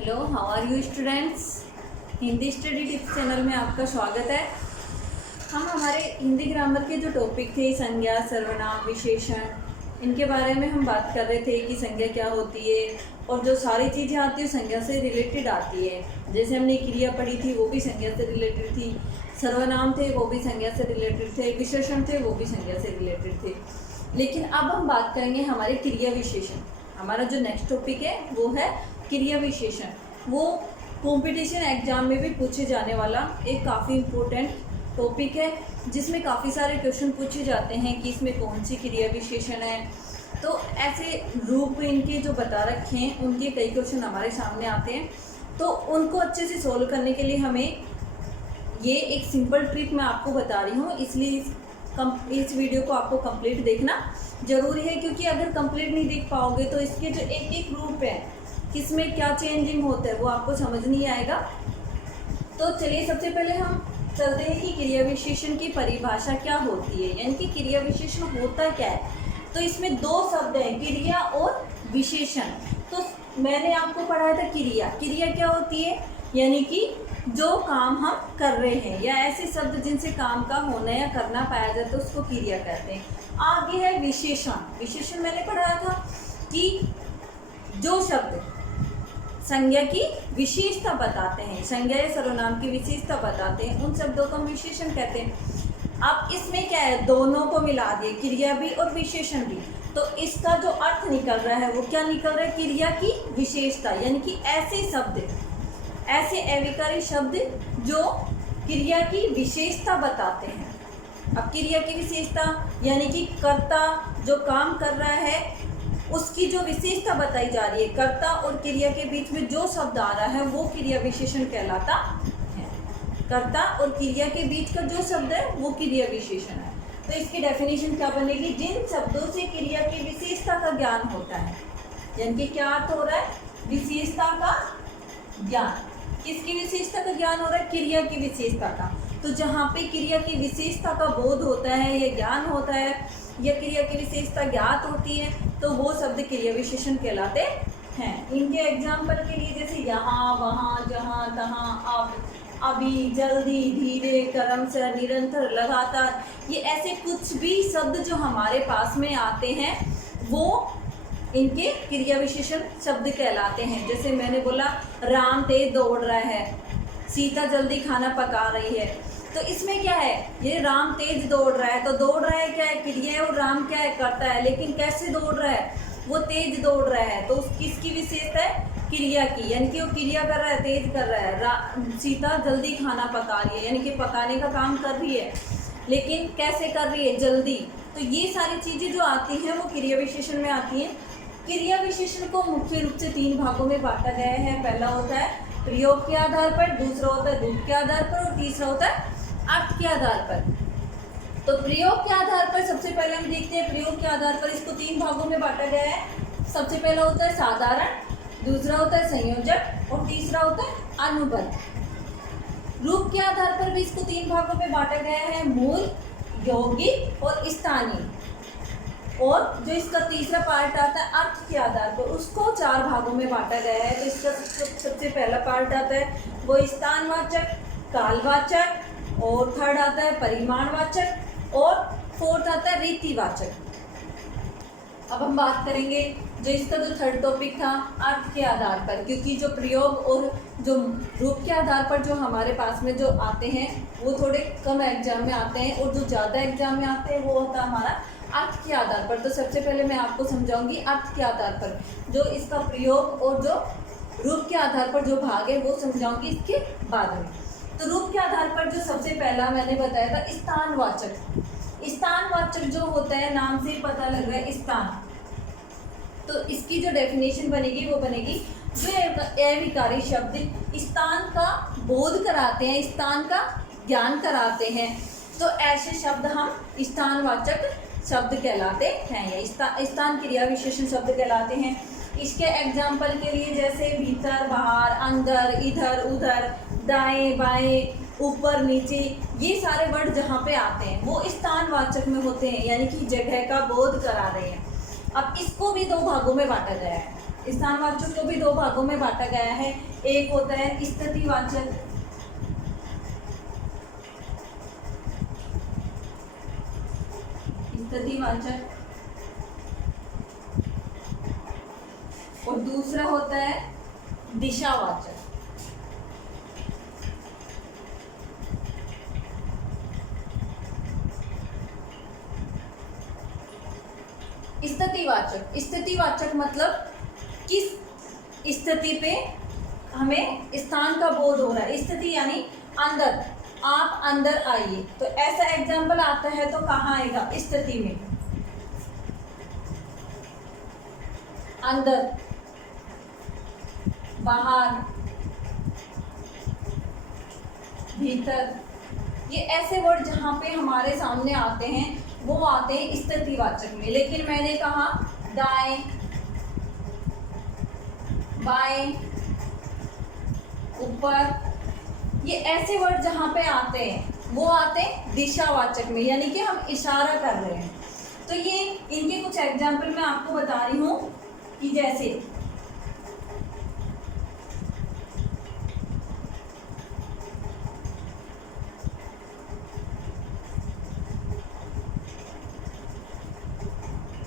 Hello, how are you students. Hindi study tips channel में आपका स्वागत है। हम हमारे हिंदी ग्रामर के जो टॉपिक थे संज्ञा, सर्वनाम, विशेषण, इनके बारे में हम बात कर रहे थे कि संज्ञा क्या होती है और जो सारी चीज़ें आती है संज्ञा से रिलेटेड आती है। जैसे हमने क्रिया पढ़ी थी वो भी संज्ञा से रिलेटेड थी, सर्वनाम थे वो भी संज्ञा से रिलेटेड थे, विशेषण थे वो भी संज्ञा से रिलेटेड थे। लेकिन अब हम बात करेंगे हमारे क्रिया विशेषण। हमारा जो नेक्स्ट टॉपिक है वो है क्रिया विशेषण। वो कंपटीशन एग्जाम में भी पूछे जाने वाला एक काफ़ी इम्पोर्टेंट टॉपिक है, जिसमें काफ़ी सारे क्वेश्चन पूछे जाते हैं कि इसमें कौन सी क्रिया विशेषण है। तो ऐसे रूप इनके जो बता रखे हैं उनके कई क्वेश्चन हमारे सामने आते हैं, तो उनको अच्छे से सोल्व करने के लिए हमें ये एक सिंपल ट्रिक मैं आपको बता रही हूँ, इसलिए इस वीडियो को आपको कंप्लीट देखना ज़रूरी है। क्योंकि अगर कंप्लीट नहीं देख पाओगे तो इसके जो एक एक रूप है किसमें क्या चेंजिंग होता है वो आपको समझ नहीं आएगा। तो चलिए सबसे पहले हम चलते हैं कि क्रिया विशेषण की परिभाषा क्या होती है, यानी कि क्रिया विशेषण होता क्या है। तो इसमें दो शब्द हैं, क्रिया और विशेषण। तो मैंने आपको पढ़ाया था क्रिया। क्रिया क्या होती है, यानी कि जो काम हम कर रहे हैं या ऐसे शब्द जिनसे काम का होना या करना पाया जाता है उसको क्रिया कहते हैं। आगे है विशेषण। विशेषण मैंने पढ़ाया था कि जो शब्द संज्ञा की विशेषता बताते हैं, संज्ञा या सर्वनाम की विशेषता बताते हैं, उन शब्दों को हम विशेषण कहते हैं। अब इसमें क्या है, दोनों को मिला दिए, क्रिया भी और विशेषण भी। तो इसका जो अर्थ निकल रहा है वो क्या निकल रहा है, क्रिया की विशेषता, यानी कि ऐसे शब्द, ऐसे अविकारी शब्द जो क्रिया की विशेषता बताते हैं। अब क्रिया की विशेषता यानी कि कर्ता जो काम कर रहा है उसकी जो विशेषता बताई जा रही है, कर्ता और क्रिया के बीच में जो शब्द आ रहा है वो क्रिया विशेषण कहलाता है। कर्ता और क्रिया के बीच का जो शब्द है वो क्रिया विशेषण है। तो इसकी डेफिनेशन क्या बनेगी, जिन शब्दों से क्रिया की विशेषता का ज्ञान होता है, यानी कि क्या अर्थ हो रहा है, विशेषता का ज्ञान। किसकी विशेषता का ज्ञान हो रहा है, क्रिया की विशेषता का। तो जहाँ पे क्रिया की विशेषता का बोध होता है या ज्ञान होता है या क्रिया की विशेषता ज्ञात होती है तो वो शब्द क्रिया विशेषण कहलाते हैं। इनके एग्जाम्पल के लिए जैसे यहाँ, वहाँ, जहाँ, तहाँ, अब, अभी, जल्दी, धीरे, क्रमशः, निरंतर, लगातार, ये ऐसे कुछ भी शब्द जो हमारे पास में आते हैं वो इनके क्रिया विशेषण शब्द कहलाते हैं। जैसे मैंने बोला राम तेज दौड़ रहा है, सीता जल्दी खाना पका रही है। तो इसमें क्या है, ये राम तेज दौड़ रहा है, तो दौड़ रहा है क्या है, क्रिया है, और राम क्या है, करता है। लेकिन कैसे दौड़ रहा है, वो तेज दौड़ रहा है, तो किसकी विशेषता है, क्रिया की, यानी कि वो क्रिया कर रहा है, तेज कर रहा है। सीता जल्दी खाना पका रही है, यानी कि पकाने का काम कर रही है, लेकिन कैसे कर रही है, जल्दी। तो ये सारी चीज़ें जो आती हैं वो क्रिया विशेषण में आती हैं। क्रिया विशेषण को मुख्य रूप से 3 भागों में बांटा गया है। पहला होता है प्रयोग के आधार पर, दूसरा होता है रूप के आधार पर और तीसरा होता है अर्थ के आधार पर। तो प्रयोग के आधार पर सबसे पहले हम देखते हैं, प्रयोग के आधार पर इसको 3 भागों में बांटा गया है। सबसे पहला होता है साधारण, दूसरा होता है संयोजक और तीसरा होता है अनुबंध। रूप के आधार पर भी इसको 3 भागों में बांटा गया है, मूल, यौगिक और स्थानीय। और जो इसका तीसरा पार्ट आता है अर्थ के आधार पर, उसको 4 भागों में बांटा गया है। तो इसका सबसे पहला पार्ट आता है वो स्थानवाचक, कालवाचक, और थर्ड आता है परिमाणवाचक और फोर्थ आता है रीतिवाचक। अब हम बात करेंगे जो इसका जो थर्ड टॉपिक था अर्थ के आधार पर, क्योंकि जो प्रयोग और जो रूप के आधार पर जो हमारे पास में जो आते हैं वो थोड़े कम एग्जाम में आते हैं, और जो ज़्यादा एग्जाम में आते हैं वो होता है हमारा अर्थ के आधार पर। तो सबसे पहले मैं आपको समझाऊंगी अर्थ के आधार पर, जो इसका प्रयोग और जो रूप के आधार पर जो भाग है वो समझाऊंगी इसके बाद में। तो रूप के आधार पर जो सबसे पहला मैंने बताया था स्थानवाचक। स्थानवाचक जो होता है, नाम से पता लग रहा है स्थान, तो इसकी जो डेफिनेशन बनेगी वो बनेगी जो अविकारी शब्द स्थान का बोध कराते हैं, स्थान का ज्ञान कराते हैं, तो ऐसे शब्द हम स्थानवाचक शब्द कहलाते हैं या स्थान क्रिया विशेषण शब्द कहलाते हैं। इसके एग्जाम्पल के लिए जैसे भीतर, बाहर, अंदर, इधर, उधर, दाएं, बाएं, ऊपर, नीचे, ये सारे वर्ड जहाँ पे आते हैं वो स्थानवाचक में होते हैं, यानी कि जगह का बोध करा रहे हैं। अब इसको भी 2 भागों में बांटा गया है। स्थानवाचक को भी दो भागों में बांटा गया है। एक होता है स्थितिवाचक, और दूसरा होता है दिशावाचक। स्थितिवाचक मतलब किस स्थिति पे हमें स्थान का बोध हो रहा है। स्थिति यानी अंदर, आप अंदर आइए, तो ऐसा एग्जाम्पल आता है तो कहाँ आएगा? स्थिति में, अंदर, बाहर, भीतर, ये ऐसे वर्ड जहाँ पे हमारे सामने आते हैं वो आते हैं स्थितिवाचक में। लेकिन मैंने कहा दाएं, बाएं, ऊपर, ये ऐसे वर्ड जहाँ पे आते हैं वो आते हैं दिशावाचक में, यानी कि हम इशारा कर रहे हैं। तो ये इनके कुछ एग्जाम्पल मैं आपको बता रही हूँ कि जैसे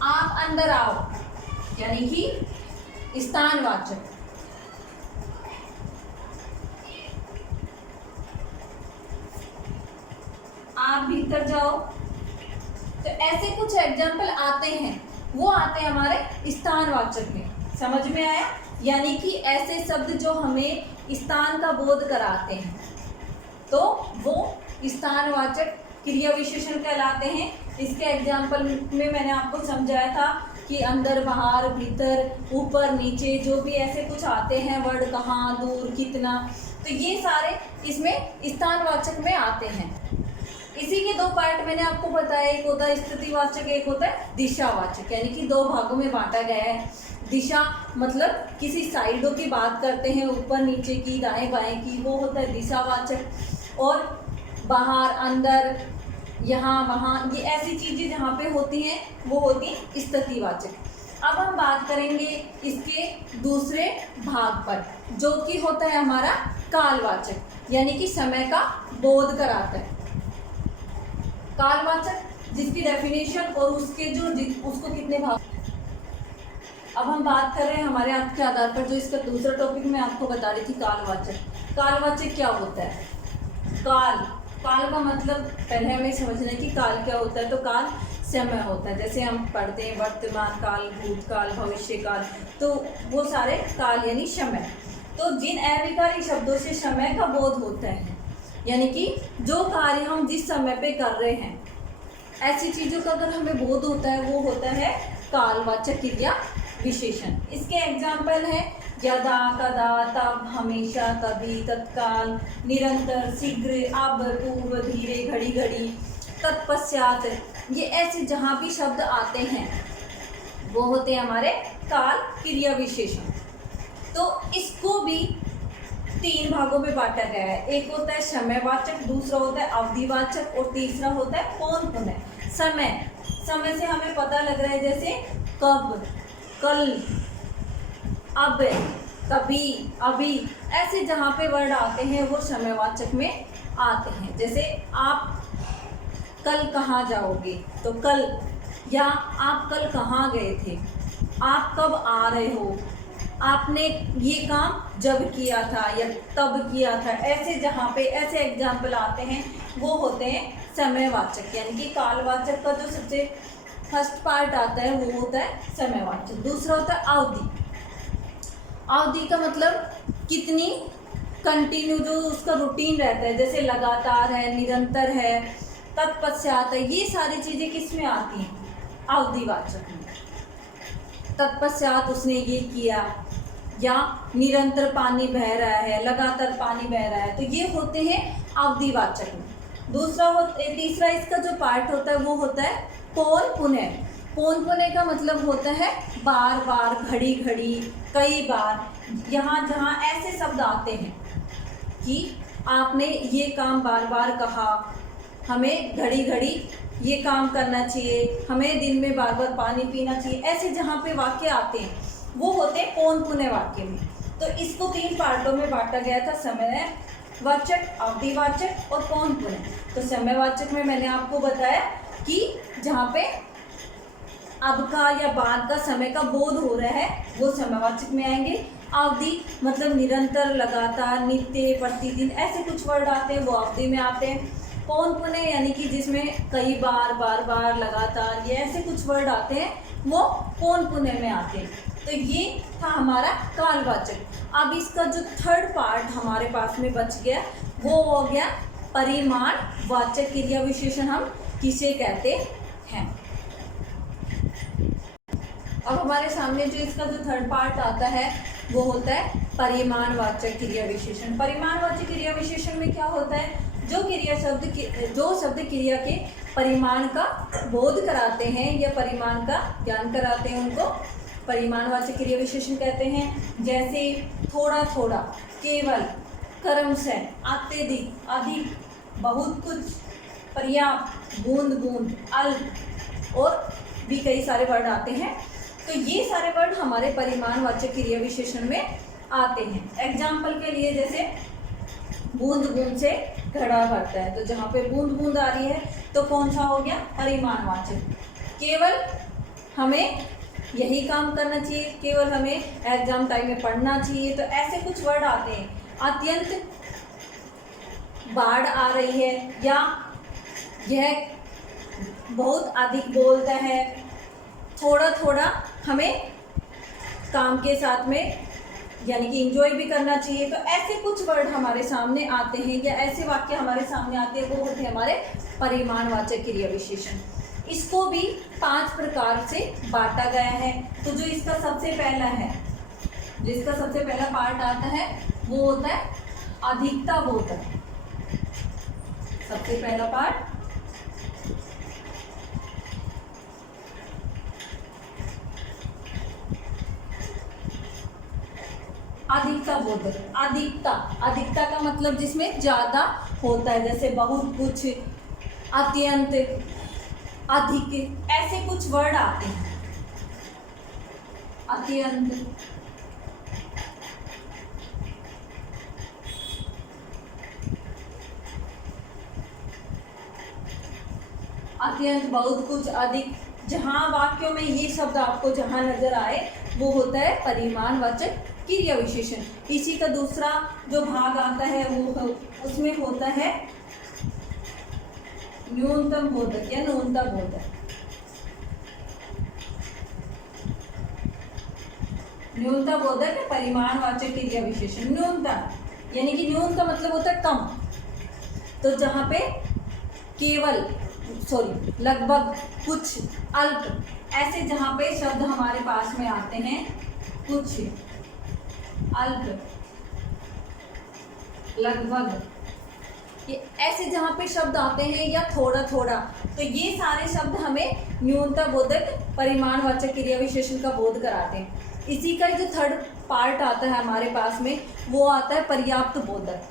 आप अंदर आओ, यानी कि स्थानवाचक। आप भीतर जाओ, तो ऐसे कुछ एग्जाम्पल आते हैं, वो आते हैं हमारे स्थानवाचक में। समझ में आया? यानी कि ऐसे शब्द जो हमें स्थान का बोध कराते हैं तो वो स्थानवाचक क्रिया विशेषण कहलाते हैं। इसके एग्जाम्पल में मैंने आपको समझाया था कि अंदर, बाहर, भीतर, ऊपर, नीचे, जो भी ऐसे कुछ आते हैं वर्ड, कहाँ, दूर, कितना, तो ये सारे इसमें स्थानवाचक में आते हैं। इसी के दो पार्ट मैंने आपको बताया, एक होता है स्थितिवाचक, एक होता है दिशावाचक, यानी कि दो भागों में बांटा गया है। दिशा मतलब किसी साइडों की बात करते हैं, ऊपर नीचे की, दाएं बाएं की, वो होता है दिशावाचक। और बाहर, अंदर, यहाँ वहाँ, ये ऐसी चीज़ें जहाँ पे होती हैं वो होती हैं स्थितिवाचक। अब हम बात करेंगे इसके दूसरे भाग पर, जो कि होता है हमारा कालवाचक, यानी कि समय का बोध कराता है। कालवाचक जिसकी डेफिनेशन और उसके जो उसको कितने भाग। अब हम बात कर रहे हैं हमारे आप के आधार पर, जो इसका दूसरा टॉपिक मैं आपको बता रही थी, कालवाचक। कालवाचक क्या होता है? काल का मतलब पहले हमें समझना है कि काल क्या होता है। तो काल समय होता है, जैसे हम पढ़ते हैं वर्तमान काल, भूतकाल, भविष्य काल, तो वो सारे काल यानी समय। तो जिन अविकारी शब्दों से समय का बोध होता है, यानी कि जो कार्य हम जिस समय पे कर रहे हैं, ऐसी चीज़ों का अगर हमें बोध होता है वो होता है कालवाचक क्रिया विशेषण। इसके एग्जाम्पल है यदा, कदा, तब, हमेशा, कभी, तत्काल, निरंतर, शीघ्र, अब, पूर्व, धीरे, घड़ी घड़ी, तत्पश्चात, ये ऐसे जहाँ भी शब्द आते हैं वो होते हैं हमारे काल क्रिया विशेषण। तो इसको भी तीन भागों में बांटा गया है। एक होता है समयवाचक, दूसरा होता है अवधिवाचक और तीसरा होता है कौन पुनः। समय से हमें पता लग रहा है, जैसे कब, कल, अब, कभी, अभी, ऐसे जहाँ पे वर्ड आते हैं वो समयवाचक में आते हैं। जैसे आप कल कहाँ जाओगे, तो कल, या आप कल कहाँ गए थे, आप कब आ रहे हो, आपने ये काम जब किया था या तब किया था। ऐसे जहाँ पे ऐसे एग्जाम्पल आते हैं वो होते हैं समयवाचक, यानी कि कालवाचक का जो सबसे फर्स्ट पार्ट आता है वो होता है समयवाचक। दूसरा होता है अवधि। अवधि का मतलब कितनी, कंटिन्यू, जो उसका रूटीन रहता है, जैसे लगातार है, निरंतर है, तत्पश्चात है, ये सारी चीज़ें किस में आती हैं? अवधिवाचक में। तत्पश्चात उसने ये किया, या निरंतर पानी बह रहा है, लगातार पानी बह रहा है, तो ये होते हैं अवधिवाचक में। तीसरा इसका जो पार्ट होता है वो होता है पौन पुनः। पौन पुनः का मतलब होता है बार बार, घड़ी घड़ी, कई बार। यहाँ जहाँ ऐसे शब्द आते हैं कि आपने ये काम बार बार कहा, हमें घड़ी घड़ी ये काम करना चाहिए, हमें दिन में बार बार पानी पीना चाहिए, ऐसे जहाँ पे वाक्य आते हैं वो होते हैं कौन पुनः वाक्य में। तो इसको 3 पार्टों में बांटा गया था, समयवाचक, अवधिवाचक और कौन पुनः। तो समयवाचक में मैंने आपको बताया कि जहाँ पे अब का या बाद का समय का बोध हो रहा है वो समयवाचक में आएंगे। अवधि मतलब निरंतर, लगातार, नित्य, प्रतिदिन, ऐसे कुछ वर्ड आते हैं वो अवधि में आते हैं। कौन पुनः यानी कि जिसमें कई बार, बार बार, लगातार, ये ऐसे कुछ वर्ड आते हैं वो कौन पुनः में आते हैं। तो ये था हमारा कालवाचक। अब इसका जो थर्ड पार्ट हमारे पास में बच गया वो हो गया परिमाणवाचक क्रिया विशेषण। हम किसे कहते हैं। अब हमारे सामने जो इसका जो थर्ड पार्ट आता है वो होता है परिमाणवाचक क्रिया विशेषण। परिमाणवाचक क्रिया विशेषण में क्या होता है, जो शब्द क्रिया के परिमाण का बोध कराते हैं या परिमाण का ज्ञान कराते हैं उनको परिमाणवाचक क्रिया विशेषण कहते हैं। जैसे थोड़ा थोड़ा, केवल, क्रमशः, अत्यधिक, अधिक, बहुत कुछ, पर्याप्त, बूंद बूंद, अल्प और भी कई सारे वर्ड आते हैं। तो ये सारे वर्ड हमारे परिमाणवाचक क्रिया विशेषण में आते हैं। एग्जाम्पल के लिए जैसे बूंद बूंद से घड़ा भरता है, तो जहाँ पे बूंद बूंद आ रही है तो कौन सा हो गया, परिमाणवाचक। केवल हमें यही काम करना चाहिए, केवल हमें एग्जाम टाइम में पढ़ना चाहिए, तो ऐसे कुछ वर्ड आते हैं। अत्यंत, बाढ़ आ रही है, या यह बहुत अधिक बोलता है, थोड़ा थोड़ा हमें काम के साथ में यानी कि इंजॉय भी करना चाहिए। तो ऐसे कुछ वर्ड हमारे सामने आते हैं या ऐसे वाक्य हमारे सामने आते हैं वो होते हैं हमारे परिमाणवाचक क्रिया विशेषण। इसको भी 5 प्रकार से बांटा गया है। तो जो इसका सबसे पहला है, जिसका सबसे पहला पार्ट आता है वो होता है अधिकता बोधक। सबसे पहला पार्ट अधिकता बोधक। अधिकता का मतलब जिसमें ज्यादा होता है, जैसे बहुत कुछ, अत्यंत, अधिक, ऐसे कुछ वर्ड आते हैं। अत्यंत, बहुत कुछ, अधिक, जहां वाक्यों में ये शब्द आपको जहां नजर आए वो होता है परिमाणवाचक क्रिया विशेषण। इसी का दूसरा जो भाग आता है वो उसमें होता है न्यूनतम बोधक या न्यूनता बोधक। न्यूनता बोधक है परिमाणवाचक क्रिया विशेषण। न्यूनता यानी कि न्यून का मतलब होता है कम, तो जहां पे केवल, लगभग, कुछ, अल्प, ऐसे जहां पे शब्द हमारे पास में आते हैं, कुछ, अल्प, लगभग, ये ऐसे जहाँ पे शब्द आते हैं, या थोड़ा थोड़ा, तो ये सारे शब्द हमें न्यूनता बोधक परिमाणवाचक क्रिया विशेषण का बोध कराते हैं। इसी का जो थर्ड पार्ट आता है हमारे पास में वो आता है पर्याप्त बोधक।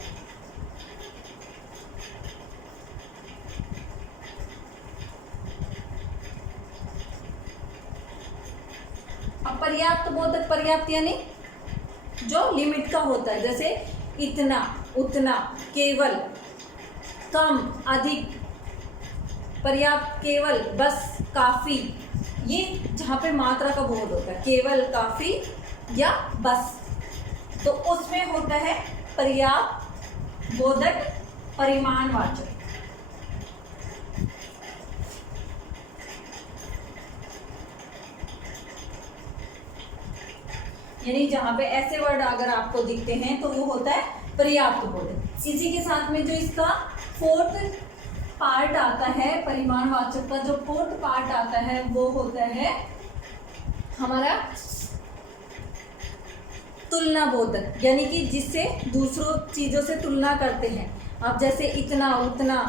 अब पर्याप्त बोधक, पर्याप्त यानी जो लिमिट का होता है, जैसे इतना, उतना, केवल, कम, अधिक, पर्याप्त, केवल, बस, काफी, ये जहाँ पे मात्रा का बोध होता है, केवल, काफी या बस, तो उसमें होता है पर्याप्त बोधक परिमाणवाचक। यानी जहाँ पे ऐसे वर्ड अगर आपको दिखते हैं तो वो होता है पर्याप्त बोधक। इसी के साथ में जो इसका फोर्थ पार्ट आता है परिमाणवाचक का, जो फोर्थ पार्ट आता है वो होता है हमारा तुलना बोधक, यानी कि जिससे दूसरों चीजों से तुलना करते हैं। अब जैसे इतना, उतना,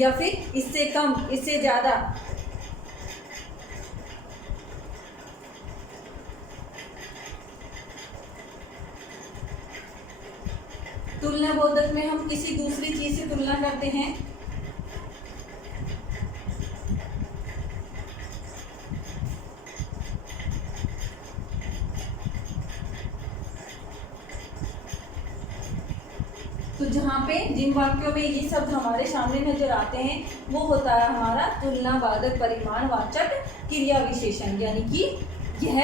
या फिर इससे कम, इससे ज्यादा। तुलना बोधक में हम किसी दूसरी चीज से तुलना करते हैं। तो जहाँ पे जिन वाक्यों में ये शब्द हमारे सामने नजर आते हैं वो होता है हमारा तुलनावाचक परिमाणवाचक क्रिया विशेषण, यानी कि यह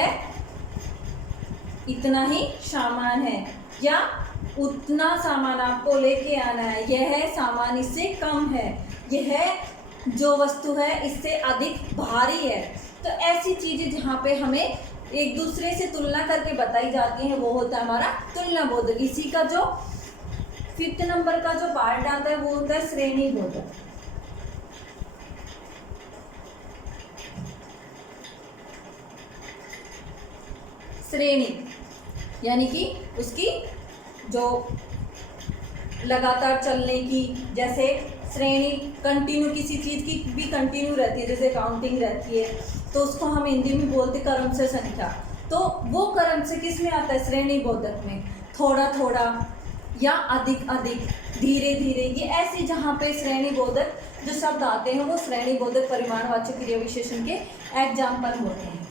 इतना ही सामान है या उतना सामान आपको लेके आना है, यह सामान इससे कम है, यह जो वस्तु है इससे अधिक भारी है। तो ऐसी चीजें जहाँ पे हमें एक दूसरे से तुलना करके बताई जाती हैं वो होता है हमारा तुलना बोधक। इसी का जो 5th नंबर का जो पार्ट आता है वो होता है श्रेणी बोधक। श्रेणी यानी कि उसकी जो लगातार चलने की, जैसे श्रेणी कंटिन्यू, किसी चीज़ की भी कंटिन्यू रहती है, जैसे काउंटिंग रहती है तो उसको हम हिंदी में बोलते क्रम से संख्या। तो वो क्रम से किस में आता है? श्रेणी बोधक में। थोड़ा थोड़ा या अधिक अधिक, धीरे धीरे, ये ऐसे जहाँ पे श्रेणी बोधक जो शब्द आते हैं वो श्रेणी बोधक परिमाणवाचक क्रिया विशेषण के एग्जाम्पल होते हैं।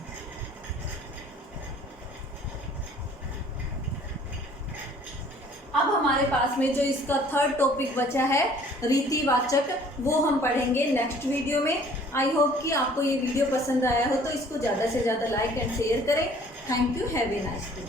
अब हमारे पास में जो इसका 3rd टॉपिक बचा है रीतिवाचक, वो हम पढ़ेंगे नेक्स्ट वीडियो में। आई होप कि आपको ये वीडियो पसंद आया हो तो इसको ज़्यादा से ज़्यादा लाइक एंड शेयर करें। Thank you, have a nice day.